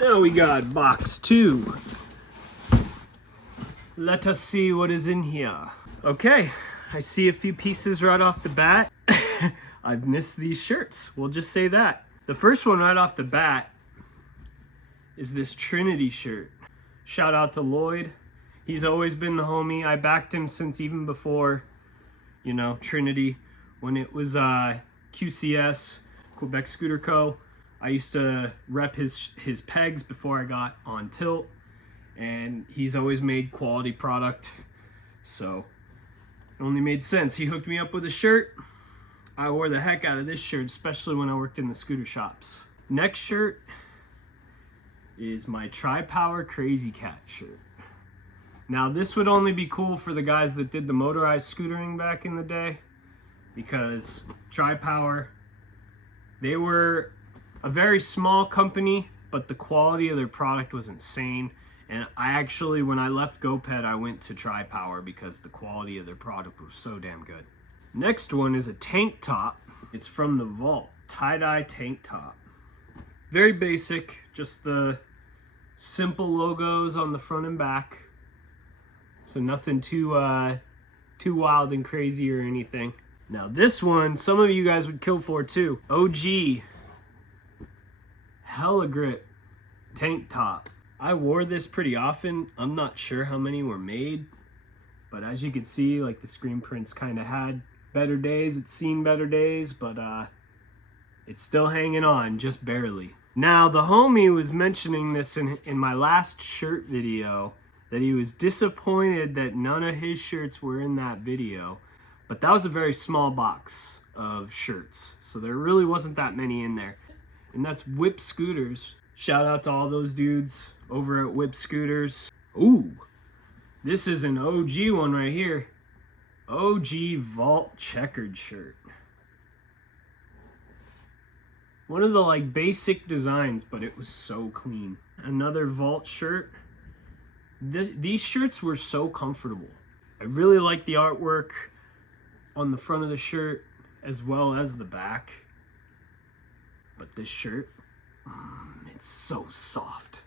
Now we got box 2. Let us see what is in here. Okay, I see a few pieces right off the bat. I've missed these shirts, we'll just say that. The first one right off the bat is this Trinity shirt. Shout out to Lloyd. He's always been the homie. I backed him since even before, you know, Trinity. When it was QCS, Quebec Scooter Co. I used to rep his pegs before I got on Tilt. And he's always made quality product. So it only made sense. He hooked me up with a shirt. I wore the heck out of this shirt, especially when I worked in the scooter shops. Next shirt is my Tri-Power Crazy Cat shirt. Now this would only be cool for the guys that did the motorized scootering back in the day, because Tri-Power, they were a very small company, but the quality of their product was insane. And I actually, when I left GoPed, I went to Tri-Power because the quality of their product was so damn good. Next one is a tank top. It's from the Vault, tie-dye tank top. Very basic, just the simple logos on the front and back. So nothing too wild and crazy or anything. Now this one, some of you guys would kill for too. OG, Hella Grip tank top. I wore this pretty often. I'm not sure how many were made, but as you can see, like the screen prints kind of had better days. It's seen better days, but it's still hanging on, just barely. Now the homie was mentioning this in my last shirt video, that he was disappointed that none of his shirts were in that video, but that was a very small box of shirts, so there really wasn't that many in there. And that's Whip Scooters. Shout out to all those dudes over at Whip Scooters. Ooh, this is an OG one right here. OG Vault checkered shirt. One of the like basic designs, but it was so clean. Another Vault shirt. These shirts were so comfortable. I really like the artwork on the front of the shirt as well as the back. But this shirt, it's so soft.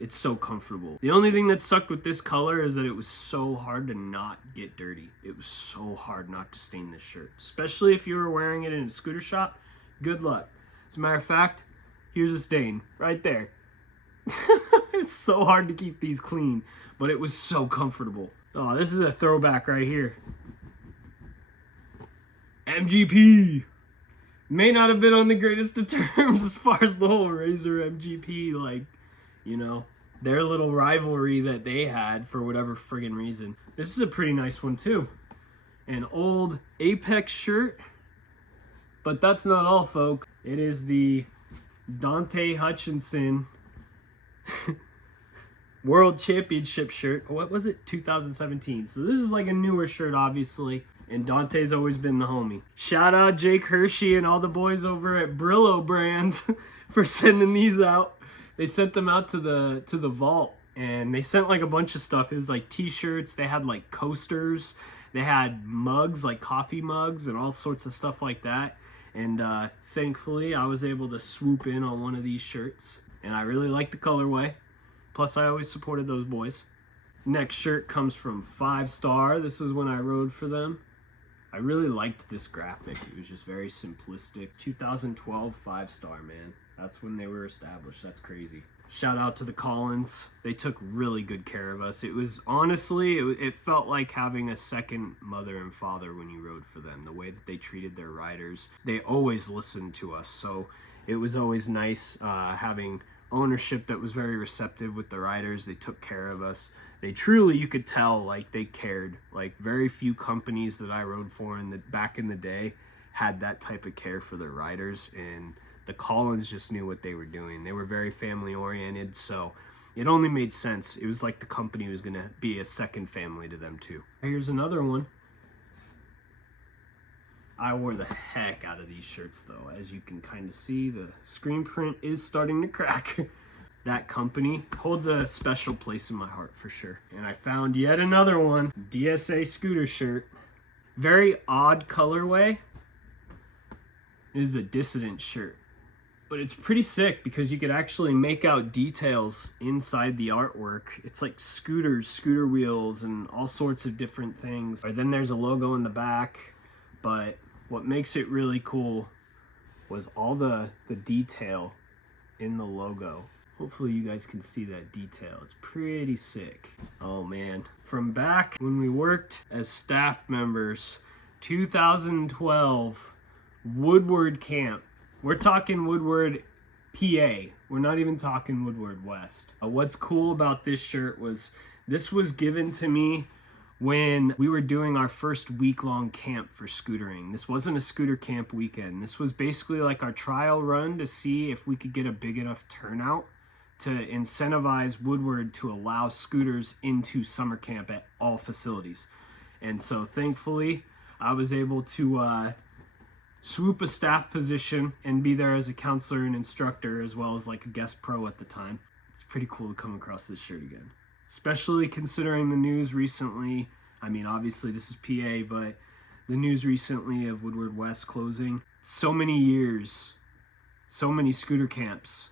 It's so comfortable. The only thing that sucked with this color is that it was so hard to not get dirty. It was so hard not to stain this shirt, especially if you were wearing it in a scooter shop. Good luck. As a matter of fact, here's a stain right there. It's so hard to keep these clean, but it was so comfortable. Oh, this is a throwback right here. MGP. May not have been on the greatest of terms as far as the whole Razor MGP, like, you know, their little rivalry that they had for whatever friggin' reason. This is a pretty nice one too. An old Apex shirt, but that's not all, folks. It is the Dante Hutchinson World Championship shirt. What was it? 2017. So this is like a newer shirt, obviously. And Dante's always been the homie. Shout out Jake Hershey and all the boys over at Brillo Brands for sending these out. They sent them out to the Vault, and they sent like a bunch of stuff. It was like t-shirts, they had like coasters, they had mugs, like coffee mugs and all sorts of stuff like that. And thankfully I was able to swoop in on one of these shirts, and I really like the colorway. Plus I always supported those boys. Next shirt comes from 5 Star. This was when I rode for them. I really liked this graphic. It was just very simplistic. 2012 5 Star, man. That's when they were established. That's crazy. Shout out to the Collins. They took really good care of us. It was honestly, it felt like having a second mother and father when you rode for them. The way that they treated their riders. They always listened to us. So it was always nice having ownership that was very receptive with the riders. They took care of us. They truly, you could tell, like, they cared. Like, very few companies that I rode for back in the day had that type of care for their riders, and the Collins just knew what they were doing. They were very family oriented, so it only made sense. It was like the company was gonna be a second family to them too. Here's another one. I wore the heck out of these shirts though. As you can kind of see, the screen print is starting to crack. That company holds a special place in my heart for sure. And I found yet another one, DSA scooter shirt. Very odd colorway. It is a Dissident shirt. But it's pretty sick because you could actually make out details inside the artwork. It's like scooters, scooter wheels, and all sorts of different things. And then there's a logo in the back. But what makes it really cool was all the detail in the logo. Hopefully you guys can see that detail. It's pretty sick. Oh man. From back when we worked as staff members, 2012, Woodward Camp. We're talking Woodward, PA. We're not even talking Woodward West. What's cool about this shirt was this was given to me when we were doing our first week-long camp for scootering. This wasn't a scooter camp weekend. This was basically like our trial run to see if we could get a big enough turnout to incentivize Woodward to allow scooters into summer camp at all facilities. And so thankfully, I was able to swoop a staff position and be there as a counselor and instructor, as well as like a guest pro at the time. It's pretty cool to come across this shirt again, especially considering the news recently. I mean, obviously this is PA, but the news recently of Woodward West closing. So many years, so many scooter camps,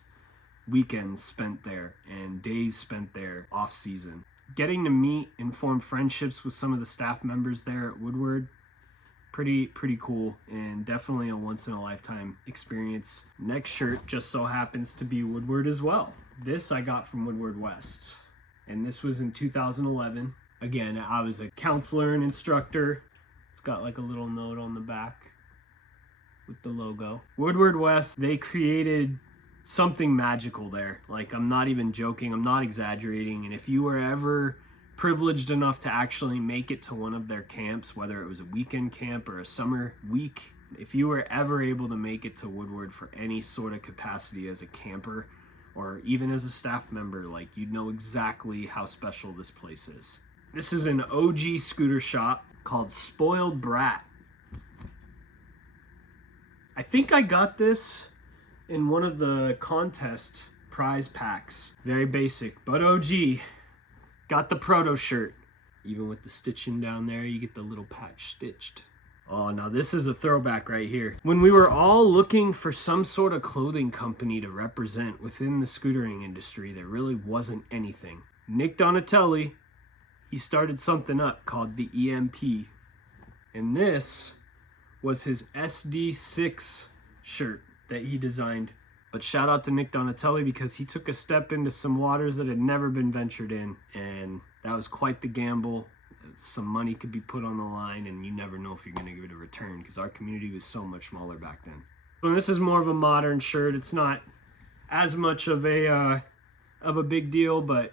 weekends spent there and days spent there off season. Getting to meet and form friendships with some of the staff members there at Woodward, pretty cool, and definitely a once in a lifetime experience. Next shirt just so happens to be Woodward as well. This I got from Woodward West, and this was in 2011. Again, I was a counselor and instructor. It's got like a little note on the back with the logo. Woodward West, they created something magical there. Like, I'm not even joking, I'm not exaggerating. And if you were ever privileged enough to actually make it to one of their camps, whether it was a weekend camp or a summer week, if you were ever able to make it to Woodward for any sort of capacity as a camper or even as a staff member, like, you'd know exactly how special this place is. This is an OG scooter shop called Spoiled Brat. I think I got this in one of the contest prize packs. Very basic, but OG. Got the proto shirt. Even with the stitching down there, you get the little patch stitched. Oh, now this is a throwback right here. When we were all looking for some sort of clothing company to represent within the scootering industry, there really wasn't anything. Nick Donatelli, he started something up called the EMP. And this was his SD6 shirt that he designed. But shout out to Nick Donatelli because he took a step into some waters that had never been ventured in, and that was quite the gamble. Some money could be put on the line, and you never know if you're going to give it a return because our community was so much smaller back then. So this is more of a modern shirt. It's not as much of a big deal, but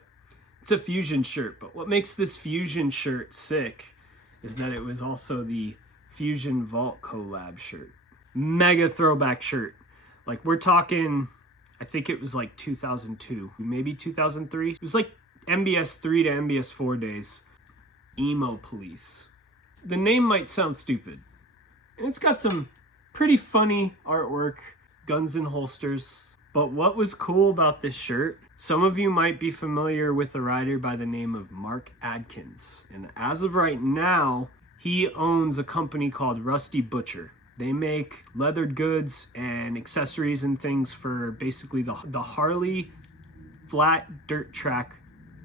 it's a fusion shirt. But what makes this fusion shirt sick is that it was also the Fusion Vault collab shirt. Mega throwback shirt. Like, we're talking, I think it was like 2002, maybe 2003. It was like MBS 3 to MBS 4 days. Emo Police. The name might sound stupid. And it's got some pretty funny artwork, guns and holsters. But what was cool about this shirt, some of you might be familiar with a rider by the name of Mark Adkins. And as of right now, he owns a company called Rusty Butcher. They make leathered goods and accessories and things for basically the Harley flat dirt track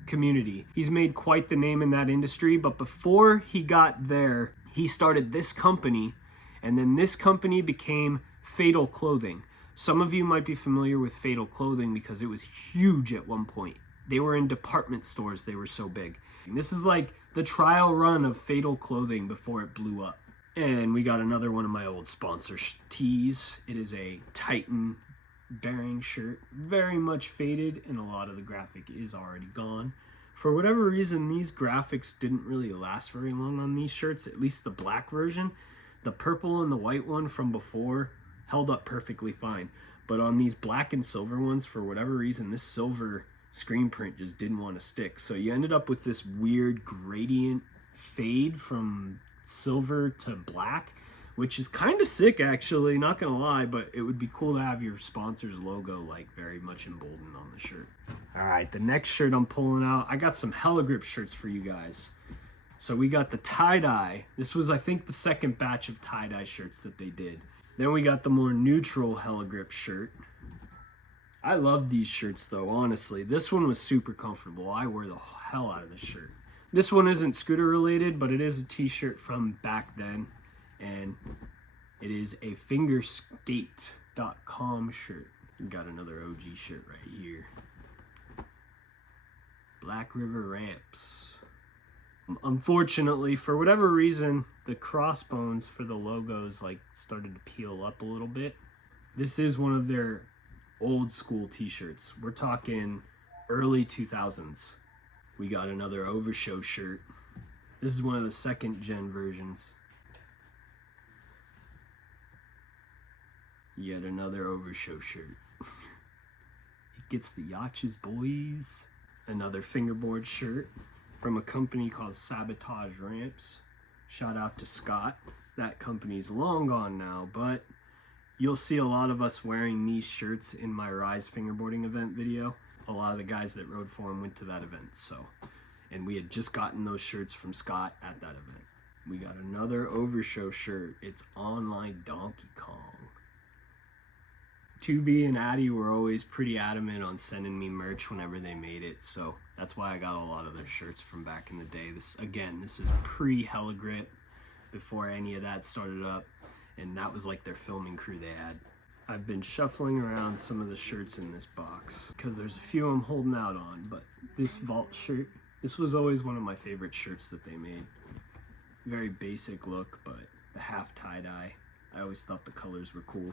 community. He's made quite the name in that industry, but before he got there, he started this company, and then this company became Fatal Clothing. Some of you might be familiar with Fatal Clothing because it was huge at one point. They were in department stores, they were so big. And this is like the trial run of Fatal Clothing before it blew up. And we got another one of my old sponsor tees. It is a Titan bearing shirt, very much faded, and a lot of the graphic is already gone. For whatever reason, these graphics didn't really last very long on these shirts, at least the black version. The purple and the white one from before held up perfectly fine. But on these black and silver ones, for whatever reason, this silver screen print just didn't want to stick. So you ended up with this weird gradient fade from silver to black, which is kind of sick actually, not gonna lie, but it would be cool to have your sponsor's logo like very much emboldened on the shirt. All right, the next shirt I'm pulling out, I got some Hella Grip shirts for you guys. So we got the tie-dye. This was, I think, the second batch of tie-dye shirts that they did. Then we got the more neutral Hella Grip shirt. I love these shirts though, honestly. This one was super comfortable. I wear the hell out of this shirt. This one isn't scooter related, but it is a t-shirt from back then. And it is a fingerskate.com shirt. Got another OG shirt right here. Black River Ramps. Unfortunately, for whatever reason, the crossbones for the logos like started to peel up a little bit. This is one of their old school t-shirts. We're talking early 2000s. We got another Overshow shirt. This is one of the second gen versions. Yet another Overshow shirt. It gets the yachts, boys. Another fingerboard shirt from a company called Sabotage Ramps. Shout out to Scott. That company's long gone now, but you'll see a lot of us wearing these shirts in my Rise fingerboarding event video. A lot of the guys that rode for him went to that event, and we had just gotten those shirts from Scott at that event. We got another Overshow shirt. It's Online Donkey Kong. 2B and Addy were always pretty adamant on sending me merch whenever they made it, so that's why I got a lot of their shirts from back in the day. This is pre-Hella Grip, before any of that started up, and that was like their filming crew they had. I've been shuffling around some of the shirts in this box because there's a few I'm holding out on, but this Vault shirt, this was always one of my favorite shirts that they made. Very basic look, but the half tie-dye, I always thought the colors were cool.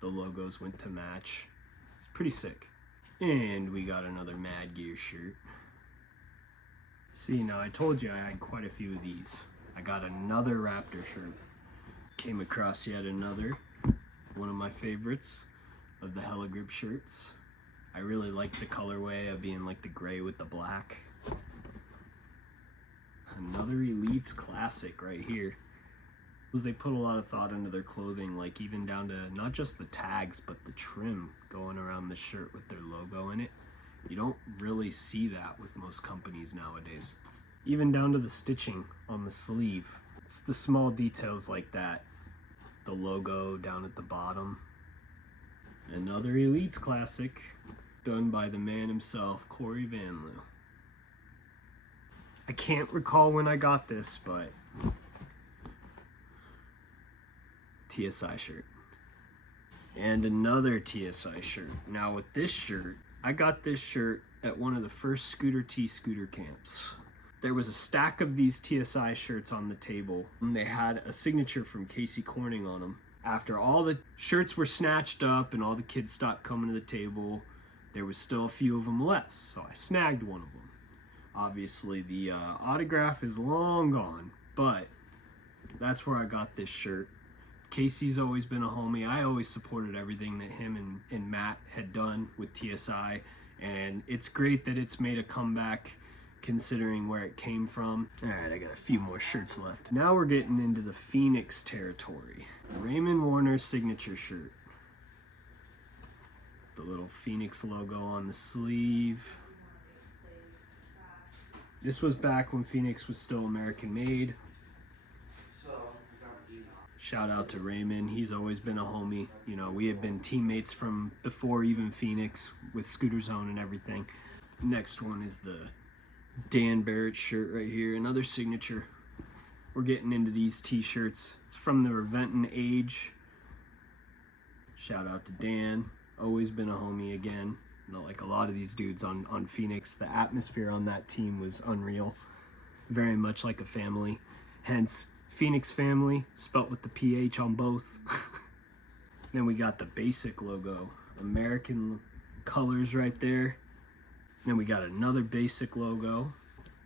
The logos went to match. It's pretty sick. And we got another Mad Gear shirt. See, now I told you I had quite a few of these. I got another Raptor shirt. Came across yet another, one of my favorites of the Hella Grip shirts. I really like the colorway of being like the gray with the black. Another Elites classic right here. They put a lot of thought into their clothing, like even down to not just the tags, but the trim going around the shirt with their logo in it. You don't really see that with most companies nowadays. Even down to the stitching on the sleeve. It's the small details like that. The logo down at the bottom. Another Elites classic, done by the man himself, Corey Van Loo. I can't recall when I got this, but TSI shirt. And another TSI shirt. Now with this shirt, I got this shirt at one of the first Scooter camps. There was a stack of these TSI shirts on the table, and they had a signature from Casey Corning on them. After all the shirts were snatched up and all the kids stopped coming to the table, there was still a few of them left, so I snagged one of them. Obviously the autograph is long gone, but that's where I got this shirt. Casey's always been a homie. I always supported everything that him and Matt had done with TSI, and it's great that it's made a comeback considering where it came from. All right, I got a few more shirts left. Now we're getting into the Phoenix territory. Raymond Warner's signature shirt. The little Phoenix logo on the sleeve. This was back when Phoenix was still American made. Shout out to Raymond. He's always been a homie. You know, we had been teammates from before even Phoenix with Scooter Zone and everything. Next one is the Dan Barrett shirt right here. Another signature. We're getting into these t-shirts. It's from the Reventon Age. Shout out to Dan. Always been a homie again. You know, like a lot of these dudes on Phoenix, the atmosphere on that team was unreal. Very much like a family. Hence, Phoenix family, spelt with the PH on both. Then we got the basic logo, American colors right there. Then we got another basic logo.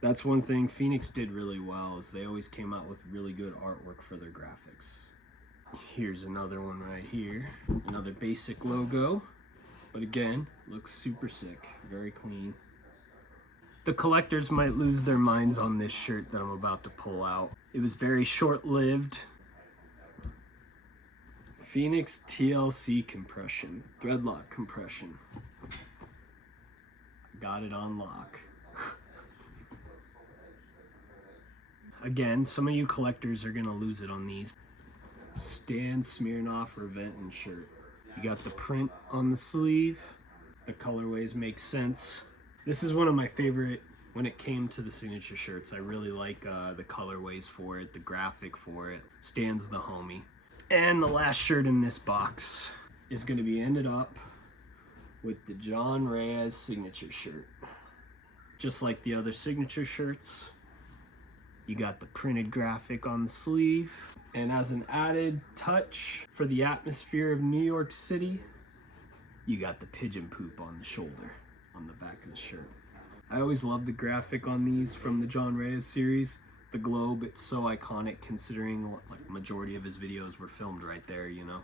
That's one thing Phoenix did really well, is they always came out with really good artwork for their graphics. Here's another one right here, another basic logo, but again, looks super sick, very clean. The collectors might lose their minds on this shirt that I'm about to pull out. It was very short-lived. Phoenix TLC compression, threadlock compression. Got it on lock. Again, some of you collectors are gonna lose it on these. Stan Smirnoff Reventon shirt. You got the print on the sleeve. The colorways make sense. This is one of my favorite when it came to the signature shirts. I really like the colorways for it, the graphic for it. Stands the homie. And the last shirt in this box is going to be ended up with the John Reyes signature shirt. Just like the other signature shirts, you got the printed graphic on the sleeve. And as an added touch for the atmosphere of New York City, you got the pigeon poop on the shoulder, on the back of the shirt. I always love the graphic on these from the John Reyes series. The globe, it's so iconic considering like majority of his videos were filmed right there, you know.